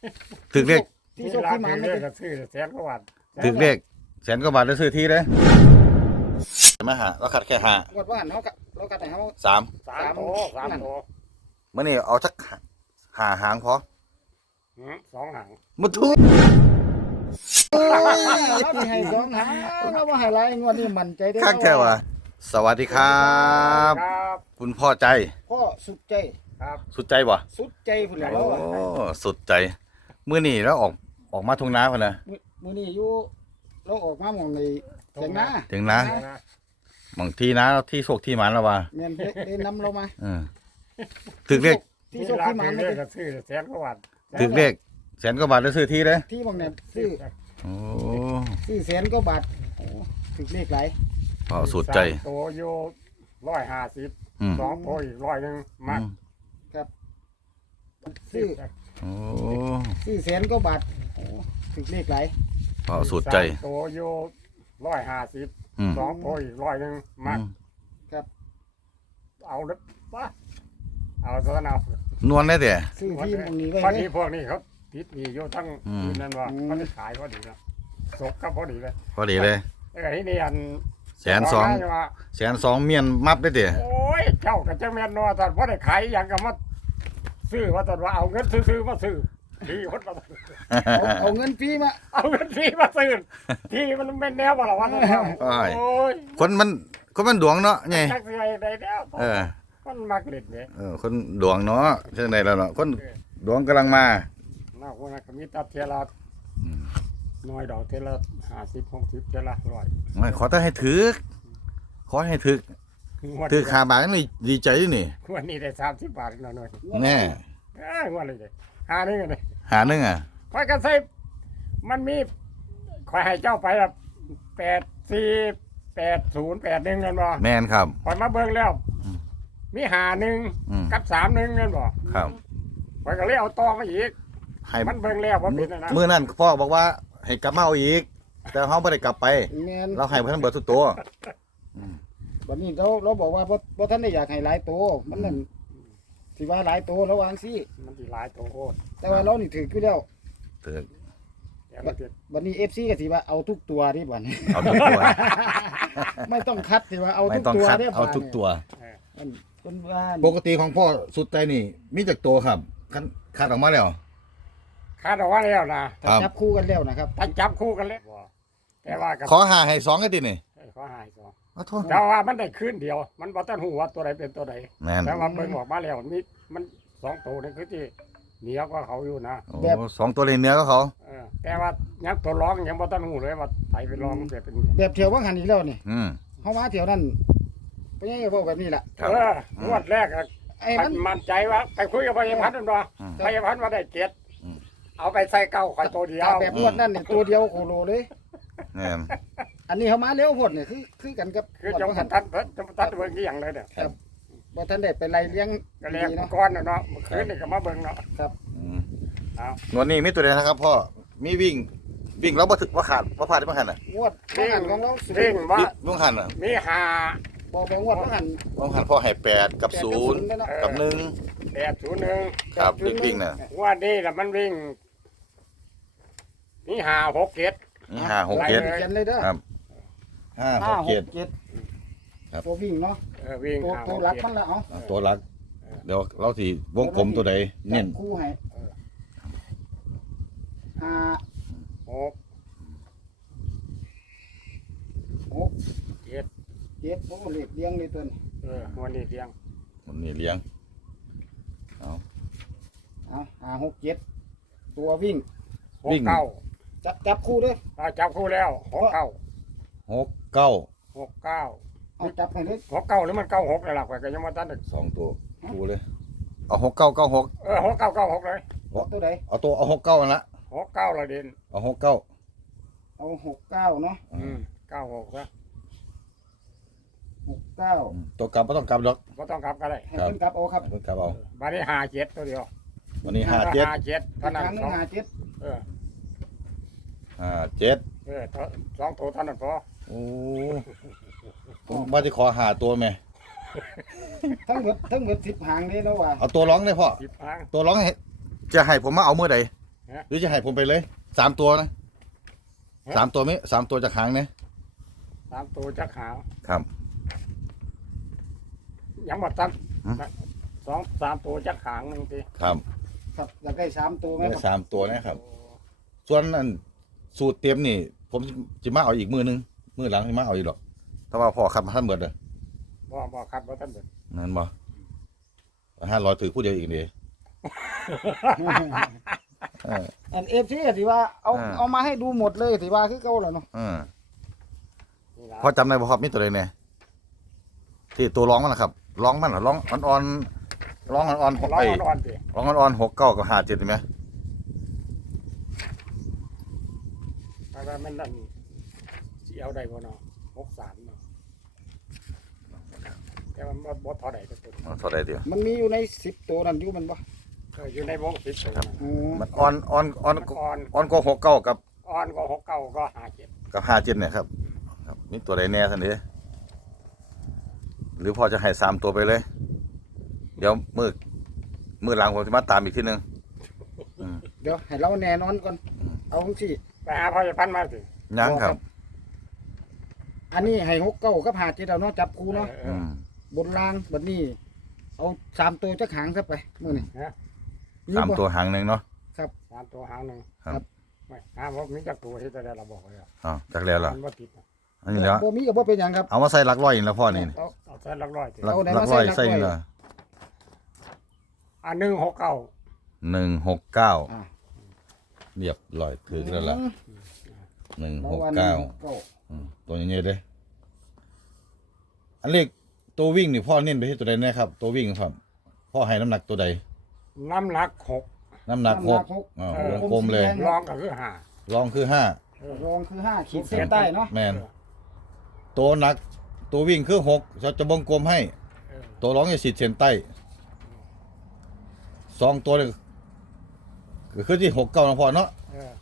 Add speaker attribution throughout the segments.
Speaker 1: ถึกเลข
Speaker 2: ที่โชคที่หมัน
Speaker 3: เล
Speaker 2: นี่
Speaker 3: ขก็ซื้อแสนกว่าบาท
Speaker 1: ถึกเลขแสนกว่าบาทแล้วซื้อที่เลยมาหาเราขัดแค่หาง
Speaker 2: วดว่าเนาะเรากัดให้เขา
Speaker 1: สาม
Speaker 3: สามโต
Speaker 1: เมื่อนี้เอาสักหางพอ
Speaker 3: สองหาง
Speaker 1: มาทุก
Speaker 2: เราที่ให้สองหางเราว่าให้ไรงวดนี้มั่นใจได้
Speaker 1: คักแท้ว่ะสวัสดีครับ
Speaker 3: ครับ
Speaker 1: คุณพ่อใจ
Speaker 2: พ่อสุดใจ
Speaker 3: ครับ
Speaker 1: สุดใจบ่
Speaker 2: สุดใจพุ่นแหละ
Speaker 1: โอ้
Speaker 2: เราอะ
Speaker 1: สุดใจมื้อนี้แล้วออกมาทุ่งนาพุ่นน่ะ
Speaker 2: มื้อนี้อยู่เราออกมาหม่องในเถียงนา
Speaker 1: ถึงนะบางทีนะที่โชคที่หมันแล้วว่า
Speaker 2: แม่นได้นำเรามา
Speaker 1: ถึกเลข
Speaker 2: ที่โชคที่หมัน
Speaker 3: เล
Speaker 2: นี่
Speaker 3: ขก็ซื้อแสนกว่าบาท
Speaker 1: ถึกเลขแสนกว่าบาทแล้วซื้อที่เลย
Speaker 2: ที่หม่องเนี่ยซื้อ
Speaker 1: โอ้
Speaker 2: แสนกว่าบาทโอ้ถึกเลขหลาย
Speaker 1: พ่อสุดใจ
Speaker 3: โตอยู่150
Speaker 1: อืม
Speaker 3: สองโตอีก100มัก
Speaker 2: ซื้อ
Speaker 1: โอ้
Speaker 2: แสนกว่าบาทโอ้ถึกเลขหลาย
Speaker 1: พ่อสุดใจ
Speaker 3: โตอยู่150
Speaker 1: อืม
Speaker 3: สองโตอีก100มักเอาเลยป่ะเอาซะเอา
Speaker 1: นวลได้แต่
Speaker 2: ซื้อที่หม่องนี้ไว้
Speaker 3: พอ
Speaker 2: เล
Speaker 3: ดี
Speaker 2: ย
Speaker 3: พวกนี้เขาติดหนี่อยู่ทั้ง
Speaker 1: อืม
Speaker 3: ที่นั่นว่าเขาจะขายพอดีแล้วศกก็พอดีเลย
Speaker 1: พอดีเลย
Speaker 3: ไอ้นี่อัน
Speaker 1: แสนสอง
Speaker 3: ใช่ว่า
Speaker 1: แสนสองเมียนมับได้แต่
Speaker 3: โอ้ยเจ้ากับเจ้าแม่นนัวแต่พอได้ขายอย่างก็มาซื้อว่าแต่ว่าเอาเงินซื้อมาซื้อที่คนมา
Speaker 2: เอาเงินฟรีมา
Speaker 3: เอาเงินที่มาซื้อที่มันเป็นแนวบ่ละวันนั้น
Speaker 1: อ้าย
Speaker 3: โอ้ย
Speaker 1: คนมันดวงเนาะไง
Speaker 3: จักสิได้แล้ว
Speaker 1: เออ
Speaker 3: มันมักเล่นเนี่ย
Speaker 1: คนดวงเนาะเช่นใดแล้วเนาะคนดวงกำลังมา
Speaker 3: นอกจากก็มีตัดเทยละน้อยดอกเทยละ50-60เทยละ100
Speaker 1: ไม่ขอแต่ให้ถึกขอให้ถึกถึกขาบาทนี่ดีใจนี่
Speaker 3: วันนี้ได้30 บาทหน่อย
Speaker 1: แน่
Speaker 3: งวดเลยเลยหานี่กันเลย
Speaker 1: หานึงอ่ะ
Speaker 3: คอยกันใส่มันมีคอยให้เจ้าไปละ848081เงินบ่
Speaker 1: แม่นครับ
Speaker 3: คอยมาเบิ่งแล้ว
Speaker 1: อืม
Speaker 3: มีหาหนึ่ง
Speaker 1: อืม
Speaker 3: กับ31เงินบ่
Speaker 1: ครับ
Speaker 3: คอยก็เลยเอาต่อมาอีก
Speaker 1: ให้
Speaker 3: มันเบิ่งแล้วว่าเป็นนะ
Speaker 1: มื้อนั้นพ่อบอกว่าให้กลับมาเอาอีก แต่เฮาบ่ได้กลับไป
Speaker 2: แม่น
Speaker 1: เราให้เพิ่นเบิดทุกตัว
Speaker 2: วันนี้เราบอกว่าบ่ท่านได้อยากให้หลายโตมันนั่นสิว่าหลายโตระวังสิ
Speaker 3: มันสิหลายตัวโคตร
Speaker 2: แต่ว่าเรานี่ถืออยู่แล้ว
Speaker 1: ถึก
Speaker 3: แต่มันสิ
Speaker 2: วันนี้ FC ก็สิว่าเอาทุกตัวดิบัดนี้
Speaker 1: เอาทุกตัว
Speaker 2: ไม่ต้องคัดสิว่าเอา
Speaker 1: ไม่
Speaker 2: ทุก
Speaker 1: ต้อง
Speaker 2: ตัว
Speaker 1: คัด
Speaker 2: ด้
Speaker 1: เอาทุกตัว
Speaker 2: มันคนว่า
Speaker 1: ปกติของพ่อสุดใจนี่ มีจักตัวครับคัดออกมาแล้ว
Speaker 3: คาดเอาไว้แล้วนะ
Speaker 2: ถ้าจับคู่กันแล้วนะครับ
Speaker 3: ถ้าจับคู่กันแล้วแต่ว่าก็
Speaker 1: ขอหาให้2กันตินี่
Speaker 3: ขอหายสอง
Speaker 1: ขอโทษ
Speaker 3: แต่ว่ามันได้คืนเดียว มันบ่ทันฮู้ว่าตัวใดเป็นตัวใด
Speaker 1: แม่น
Speaker 3: แต่ว่าเบิ่งออกมาแล้วมัน2ตัวนี่คือที่เหนียวกว่าเขาอยู่นะ
Speaker 1: โอ้สองตัวเลยเนื้อก็เขา
Speaker 3: แต่ว่ายังตัวร้องยังบ่ทันฮู้เลยว่าไผเป็นร้องมันเกิดเป็น
Speaker 2: แบบเที่ยวว่าหันอีกแล้วนี่
Speaker 1: อืม
Speaker 2: เฮามาเที่ยวนั้นไปยังไงบอกแบบนี้ล่ะ
Speaker 1: ครับ
Speaker 3: งวดแรกอะ
Speaker 2: ไอ้มัน
Speaker 3: มั่นใจว่าไปคุยกับพยาพันธ์นั่นบ่
Speaker 1: อืม
Speaker 3: พยาพันธ์ว่าได้เจ็ด
Speaker 1: อืม
Speaker 3: เอาไปใส่เก้าข่อยตัวเดียว
Speaker 2: ตาแบบงวดนั้นนี่ตัวเดียวโคโลเลย
Speaker 1: แม่น
Speaker 2: อันนี้เฮามาเร็วพุ่นนี่คือกันกับ
Speaker 3: คือ
Speaker 2: งวด
Speaker 3: จัง
Speaker 2: ว่าหัน
Speaker 3: ทัดจังทัดเบิ่งอีหยังเลยเนี่ย
Speaker 2: บ่ทันได้ไปไล่เลี้ยง
Speaker 3: ก็เรียก
Speaker 2: ดีเนาะ
Speaker 3: ก้อนน่ะเนาะเมื่อคืนนี่ก็มาเบิ่งเนาะ
Speaker 1: อืม
Speaker 3: เอา
Speaker 1: วันนี้มีตัวเดียวนะครับพ่อมีวิ่งแล้วบ่ถึกว่าขาดว่าพลาดได้บ่หันน่ะ
Speaker 2: งวดว่าหันของเราสุด
Speaker 3: วิ่งว่า
Speaker 1: วิ่งหันน่ะ
Speaker 3: มีหา
Speaker 2: บอกงวดว่าหัน
Speaker 1: ว่าหันพ่อให้8กับ
Speaker 2: 8
Speaker 1: 0
Speaker 2: นั่นเนาะ
Speaker 1: กับ1
Speaker 3: 801
Speaker 1: ครับวิ่งน่ะ
Speaker 3: ว่านี่น่ะมันวิ่งมีหา6 7
Speaker 1: นี่5 6 7
Speaker 2: เขียนเลยเด้อ
Speaker 1: ครับ5 6 7
Speaker 2: 7
Speaker 1: ครับ
Speaker 2: ตัววิ่งเนาะ
Speaker 3: วิ่ง
Speaker 2: ตัว
Speaker 3: หา
Speaker 2: ตัวรักมันละเอา
Speaker 1: ตัวหลัก เดี๋ยวเราสิวงกลมตัวใดเน้น
Speaker 2: คู่ให้อ่า
Speaker 3: 6
Speaker 2: 6 7โอ้เลขเลี้ยงเลยตัวนี้
Speaker 3: วันนี้เที่ยง
Speaker 1: มันนี่เลี้ยง
Speaker 2: เอา5 6 7ตัววิ่ง
Speaker 1: วิ่ง
Speaker 3: 6
Speaker 2: จับคู่เด้อ
Speaker 3: 9จับคู่แล้ว6 9
Speaker 1: 6 9
Speaker 3: 6 9
Speaker 2: เอาจับให้เลย
Speaker 3: 6 9หรือมัน96เลยล่ะข่อยก็ยังบ่ทันได้
Speaker 1: 2ตัวคู่เลยเอา6 9 9 6
Speaker 3: 6 9 9 6เลย
Speaker 2: ตัวใด
Speaker 1: เอาตัวเอา6 9นั่นละ
Speaker 3: 6 9ละเด่น
Speaker 1: เอา6 9
Speaker 2: เอา69เนาะ
Speaker 3: 96ซะ
Speaker 2: 69
Speaker 1: ตัวกลับบ่ต้องกลับดอก
Speaker 3: บ่ต้องกลับก็ได้
Speaker 2: ให้เพิ่นกลับเอาครับ
Speaker 1: เพิ่นกลับเอา
Speaker 3: บัดนี้57ตัวเดียว
Speaker 1: วันนี้5 7
Speaker 3: 57เท่านั้น
Speaker 2: ทางหนึง
Speaker 3: สอง
Speaker 2: 57
Speaker 3: เออ
Speaker 1: 5 7
Speaker 3: สองตัวเท่านั้นพอ
Speaker 1: โอ้ผมว่าจะขอหาตัวไหม
Speaker 2: ทั้งหมด10หางนี่เนาะว่า
Speaker 1: เอาตัวร้องเลยพ่อ
Speaker 3: 10ครั้ง
Speaker 1: ตัวร้องจะให้ผมมาเอาเมื่อใดหรือจะให้ผมไปเลย3ตัวนะ3ตัวไหม3ตัวจากหางเนี่ย
Speaker 3: 3 ตัวจักหาง
Speaker 1: ครับ
Speaker 3: ยังบ่ตัด
Speaker 1: หืม
Speaker 3: 2-3 ตัวจักหางนึงติ
Speaker 1: ครับ
Speaker 2: ครับอยากได้3ตัวไหม
Speaker 1: ได้
Speaker 2: ครับ
Speaker 1: 3ตัวนะครับ ส่วนอันสูตรเต็มนี่ ผมจะมาเอาอีกมือนึงมือหลังจะมาเอาอีกหรอกแต่ว่าพ่อขับมาท่านเบิดเลย
Speaker 3: บ่คัดบ่ทันเบิด
Speaker 1: นั่นบ่500ถือผู้เดียวอีกเดีย
Speaker 2: อันFC สิว่าเอามาให้ดูหมดเลยสิว่าคือเก่าแล้วเนาะ
Speaker 3: นี่ล่ะ
Speaker 1: พอจำได้บ่ครับมีตัวใดเนี่ยที่ตัวร้องมันนะครับร้องมันเหรอร้องอ่อนๆร้องอ่อนๆ
Speaker 3: ร้อ
Speaker 1: ไอ้
Speaker 3: นอ่อนๆติ
Speaker 1: ร้องอ่อนๆ6 9กับ5 7ใช่ไหม
Speaker 3: ว่ามันนั่นสิเอาได้บ่เนาะ63เนาะแต่มันบ่เท่าใดก็ตัว
Speaker 1: เท่าใดเดียว
Speaker 2: มันมีอยู่ใน10ตัวนั่นอยู่มันบ่
Speaker 3: อยู่ในวง10ตัวนะ
Speaker 2: อืม
Speaker 1: มันอ่อน
Speaker 3: อ่อน
Speaker 1: กว่า6 9กับ
Speaker 3: อ่อนกว่า69ก็57
Speaker 1: กับ5 7เนี่ยครับครับมีตัวใดแน่ท่านนี้หรือพอจะให้3ตัวไปเลย เดี๋ยวมือหลังผมจะมาตามอีกทีนึง
Speaker 2: เดี๋ยวให้เราแน่นอนก่อนเอาจังซี่
Speaker 3: ไปหาพ่อจะพันมาสิ
Speaker 1: ยังครับ
Speaker 2: อันนี้ให้6เก้ากับ5 7เอาเนาะจับคู่เนาะ
Speaker 1: อืม
Speaker 2: บนล่างบัดนี้ เอา3ตัวจักหางซะไปมื้อนี้
Speaker 3: ฮะ
Speaker 2: มีบ่
Speaker 1: 3ตัวหางหนึงเนาะ
Speaker 3: 3 ตัวหางหนึง
Speaker 1: ครับ
Speaker 3: ไม่หาบ่มีจักตัวที่จะได้เราบอกไว้แล้ว
Speaker 1: อ๋อจักแล้วล่ะ
Speaker 3: มันบ่ติดนะ
Speaker 1: อันนี้แล้ว
Speaker 2: บ่มีก็บ่เป็นหยังครับ
Speaker 1: เอามาใส่หลักร้อยนี่แล้วพ่อนี่
Speaker 3: เอาใส่หลักร้อยติ
Speaker 1: หลัก
Speaker 2: เอาไหน
Speaker 1: หลั
Speaker 2: มาก
Speaker 1: ร้อย
Speaker 2: ใส่
Speaker 1: ใส่
Speaker 2: หลักร้อย
Speaker 1: นี่ละ
Speaker 3: อัน169
Speaker 1: 169
Speaker 2: อ่า
Speaker 1: เรียบร้อยถือแล้วล่ะ
Speaker 2: เมื่อวาน
Speaker 1: 169ตัวนี้เด้อันเลขตัววิ่งนี่พ่อเน้นไปที่ตัวใดแน่ครับ ตัววิ่งครับพ่อให้น้ำหนักตัวใด
Speaker 3: น้ำหนัก
Speaker 1: น้ำหนัก6อ๋อวงกลมเลย
Speaker 3: 6รองก็คือ
Speaker 1: รองคือ5
Speaker 2: รองคือ5ขีดเส้นใต้เนาะ
Speaker 1: แมนตัวหนักตัววิ่งคือ6จะวงกลมให้
Speaker 3: 5
Speaker 1: ตัวร้องจะสิดเส้นใต้2ตัวนี่ก็คือที่6 9นะพ่อเนาะ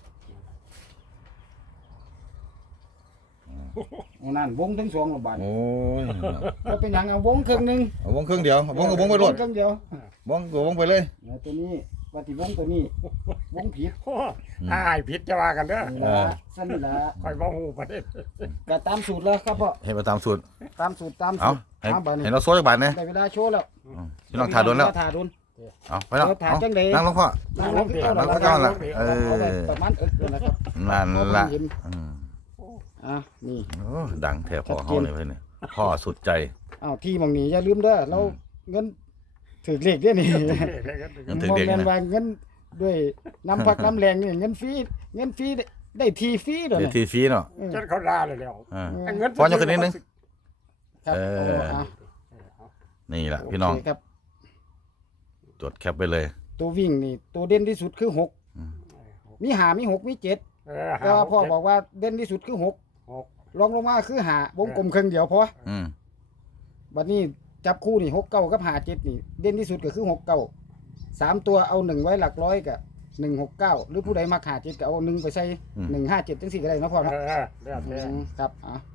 Speaker 2: เอานั่นวงทั้งสองละบาท
Speaker 1: โอ้ย
Speaker 2: บ่เป็นหยังเอาวงครึ่งหนึง
Speaker 1: เอาวงครึ่งเดียวเอาวงกับวงไปรด
Speaker 2: ครึ่งเดียว
Speaker 1: วงไปเลย
Speaker 2: แล้วตัวนี้ว่าที่วงตัวนี้วงผิด
Speaker 3: โอ้หายผิดจะว่ากันเด้อ
Speaker 2: นี่ละสั่นนี่ละ
Speaker 3: ค่อยบ่ฮู้ประเด็น
Speaker 2: ก็ตามสูตรแล้วครับพ่อ
Speaker 1: ให้มาตามสูตร
Speaker 2: ตามสูตรตาม
Speaker 1: เอา
Speaker 2: สูตร
Speaker 1: ให้
Speaker 2: บาดนี้
Speaker 1: ให้เราโซ่จักบาทเนี่ย
Speaker 2: ได้เวลาโชว์แล้ว
Speaker 1: พี่น้องถ่ายโดนแล้ว
Speaker 2: ถ่าโดน
Speaker 1: เอาไปแล้ว
Speaker 2: เราถ่าย
Speaker 1: เอา
Speaker 2: จังใด
Speaker 1: นั่งลงพ่อ
Speaker 2: นั่งลงที่เอา
Speaker 1: นั่งลง
Speaker 2: ละ
Speaker 1: ก่อนล่ะเออ
Speaker 2: เอาไว้ประมาณนั่นแหละครับ
Speaker 1: นั่นละอืม
Speaker 2: อ่ะนี่
Speaker 1: โอ้ดังแท้พ่อเฮาเนี่ยเพิ่นเนี่ยพ่อสุดใจ
Speaker 2: อ้าวที่หมองนี้อย่าลืมเด้อเราเงินถือเลขเด้อนี่
Speaker 1: เงินถึง
Speaker 2: บ่
Speaker 1: เด็ก
Speaker 2: แม่น
Speaker 1: นะ
Speaker 2: ว่าเงินด้วยน้ำพักน้ำแรงนี่เงินฟรีได้ทีฟรีเด้อ
Speaker 1: เดี๋ยว
Speaker 2: นี่
Speaker 1: ทีฟรีเนาะ
Speaker 3: จนเขาลาเลยแล้ว
Speaker 1: อ่า
Speaker 3: เงิน
Speaker 1: พอยกขึ้นนิดนึง
Speaker 2: ครับ
Speaker 1: เออ
Speaker 2: เอา
Speaker 1: นี่แหละพี่น้อง
Speaker 2: โเคครับ
Speaker 1: จดแคปไปเลย
Speaker 2: ตัววิ่งนี่ตัวเด่นที่สุดคือหก
Speaker 1: อืม
Speaker 2: มีหามีหกมีเจ็ด
Speaker 3: 5
Speaker 2: แต่ว่าพ่อบอกว่าเด่นที่สุดคือหก
Speaker 3: 6
Speaker 2: รองลงมาคือหาวงกลมครึ่งเดียวพอ
Speaker 1: อืม
Speaker 2: บัดนี้จับคู่นี่6 9กับหา7นี่เด่นที่สุดก็คือ6 9 3ตัวเอา1ไว้หลักร้อยกับ169หรือผู้ใดมักหา7ก็เอา1ไปใส่157จังซี่ก็ได้เนาะพ่อเนาะ
Speaker 3: แล้วแต่
Speaker 2: ครับ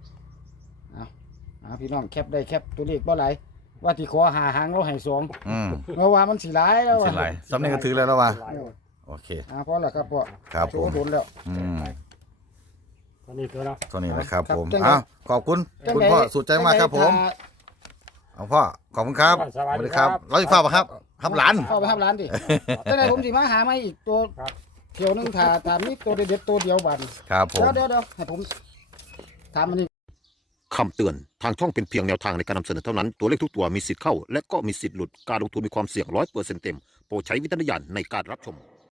Speaker 2: พี่น้องแคปได้แคปตัวเลขบ่หลายว่าที่ขอหาหางเราให้สอง
Speaker 1: อืม
Speaker 2: เพราะว่ามันสิหลายแล้ว
Speaker 1: สิ
Speaker 2: ว่า
Speaker 1: ไหลสำเนียงก็ถือแล้วแล้ววะโอเค
Speaker 2: พอแล้วครับพ่อ
Speaker 1: ครับ
Speaker 2: โช
Speaker 1: ผม
Speaker 2: ว์โดนแล้ว
Speaker 1: อืม
Speaker 3: ตัวนี้ตัวเนาะ
Speaker 1: ก็นี่แหละครับ
Speaker 2: ครับ
Speaker 1: ผม
Speaker 2: จังไง
Speaker 1: อ้าวขอบคุณ
Speaker 2: จัง
Speaker 1: คุณ
Speaker 2: ไง
Speaker 1: พ่อสุดใจมากครับผม
Speaker 2: จังไง
Speaker 1: เอาพ่อขอบคุณครับ
Speaker 3: สวัสดีครับ
Speaker 1: เราจะฟ้าปะครับครับหลาน
Speaker 2: เข้าไปครับร้านดิจังไดผมสิมาหามาอีกตัวเที่ยวหนึงถ้ามีตัวเด็ดๆตัวเดียวบัด
Speaker 1: ครับผม
Speaker 2: เดี๋ยวให้ผมถามอันนี้
Speaker 4: คำเตือน ทางช่องเป็นเพียงแนวทางในการนำเสนอเท่านั้น ตัวเลขทุกตัวมีสิทธิ์เข้า และก็มีสิทธิ์หลุด การลงทุนมีความเสี่ยง100%เต็ม โปรดใช้วิจารณญาณในการรับชม